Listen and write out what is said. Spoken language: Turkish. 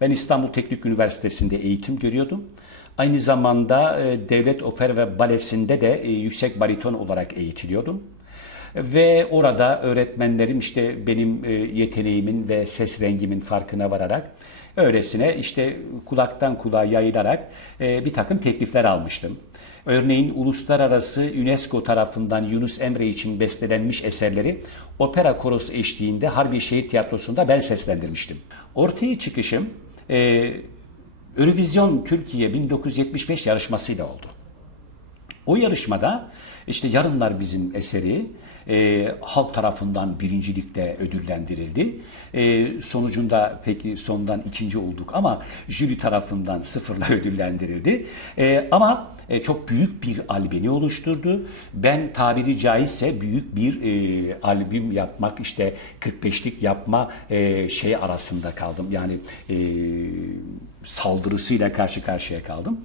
Ben İstanbul Teknik Üniversitesi'nde eğitim görüyordum. Aynı zamanda e, Devlet Opera ve Balesi'nde de e, yüksek bariton olarak eğitiliyordum. Ve orada öğretmenlerim işte benim e, yeteneğimin ve ses rengimin farkına vararak öylesine işte kulaktan kulağa yayılarak bir takım teklifler almıştım. Örneğin uluslararası UNESCO tarafından Yunus Emre için bestelenmiş eserleri opera korosu eşliğinde Harbiye Şehir Tiyatrosu'nda ben seslendirmiştim. Ortaya çıkışım e, Eurovision Türkiye 1975 yarışmasıyla oldu. O yarışmada işte Yarınlar bizim eseri e, halk tarafından birincilikle ödüllendirildi. E, sonucunda peki sondan ikinci olduk ama jüri tarafından sıfırla ödüllendirildi. E, ama e, çok büyük bir albeni oluşturdu. Ben tabiri caizse büyük bir e, albüm yapmak işte 45'lik yapma e, şey arasında kaldım. Yani e, saldırısıyla karşı karşıya kaldım.